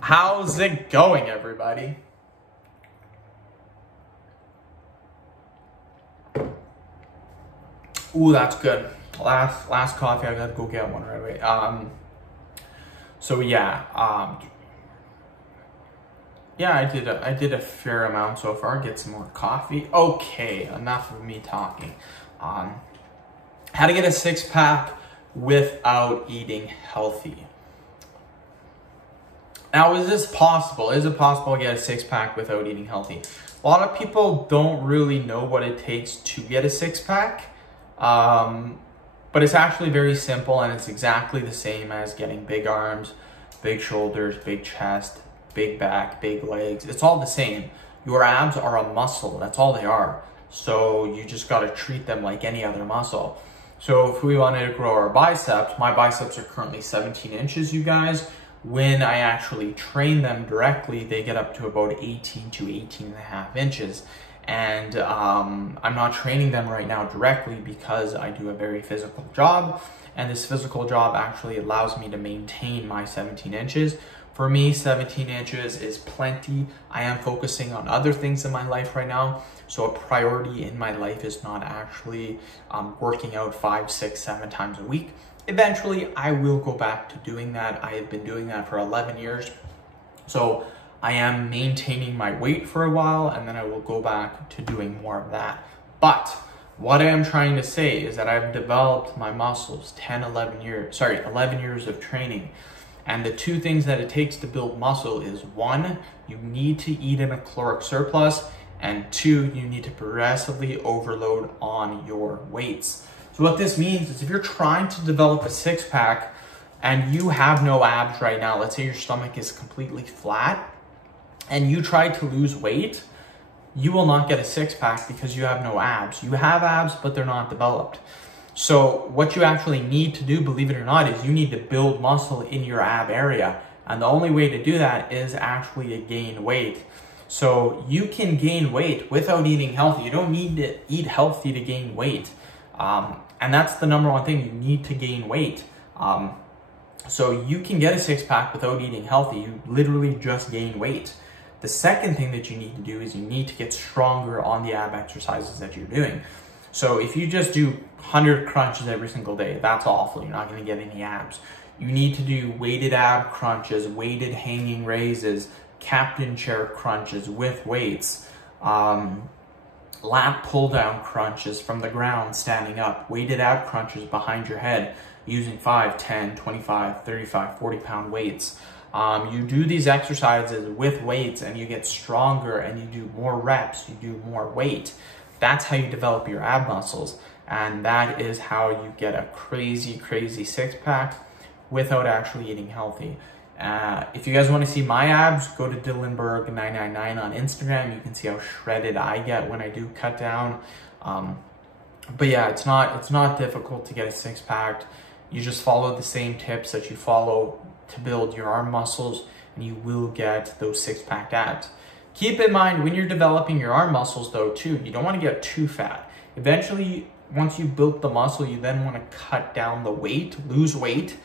How's it going, everybody? Ooh, that's good. Last coffee, I gotta go get one right away. So yeah, I did a fair amount so far. Get some more coffee. Okay, enough of me talking. How to get a six-pack without eating healthy. Now, is this possible? Is it possible to get a six-pack without eating healthy? A lot of people don't really know what it takes to get a six-pack, but it's actually very simple, and it's exactly the same as getting big arms, big shoulders, big chest, big back, big legs. It's all the same. Your abs are a muscle. That's all they are. So you just got to treat them like any other muscle. So if we wanted to grow our biceps, my biceps are currently 17 inches, you guys. When I actually train them directly, they get up to about 18 to 18 and a half inches. And I'm not training them right now directly because I do a very physical job. And this physical job actually allows me to maintain my 17 inches. For me, 17 inches is plenty. I am focusing on other things in my life right now. So a priority in my life is not actually working out 5, 6, 7 times a week. Eventually, I will go back to doing that. I have been doing that for 11 years. So I am maintaining my weight for a while, and then I will go back to doing more of that. But what I am trying to say is that I've developed my muscles 11 years of training. And the two things that it takes to build muscle is, one, you need to eat in a caloric surplus, and two, you need to progressively overload on your weights. So what this means is if you're trying to develop a six-pack and you have no abs right now, let's say your stomach is completely flat, and you try to lose weight, you will not get a six-pack because you have no abs. You have abs, but they're not developed. So what you actually need to do, believe it or not, is you need to build muscle in your ab area. And the only way to do that is actually to gain weight. So you can gain weight without eating healthy. You don't need to eat healthy to gain weight. And that's the number one thing, you need to gain weight. So you can get a six-pack without eating healthy. You literally just gain weight. The second thing that you need to do is you need to get stronger on the ab exercises that you're doing. So if you just do 100 crunches every single day, that's awful. You're not going to get any abs. You need to do weighted ab crunches, weighted hanging raises, captain chair crunches with weights, lat pull down crunches from the ground standing up, weighted ab crunches behind your head using 5, 10, 25, 35, 40 pound weights. You do these exercises with weights and you get stronger and you do more reps, you do more weight. That's how you develop your ab muscles. And that is how you get a crazy six-pack without actually eating healthy. If you guys want to see my abs, go to Dylanberg999 on Instagram. You can see how shredded I get when I do cut down. But yeah, it's not difficult to get a six-pack. You just follow the same tips that you follow to build your arm muscles, and you will get those six-pack abs. Keep in mind, when you're developing your arm muscles though too, you don't want to get too fat. Eventually, once you've built the muscle, you then want to cut down the weight, lose weight,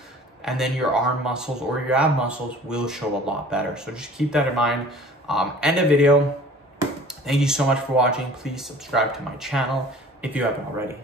and then your arm muscles or your ab muscles will show a lot better. So just keep that in mind. End of video. Thank you so much for watching. Please subscribe to my channel if you haven't already.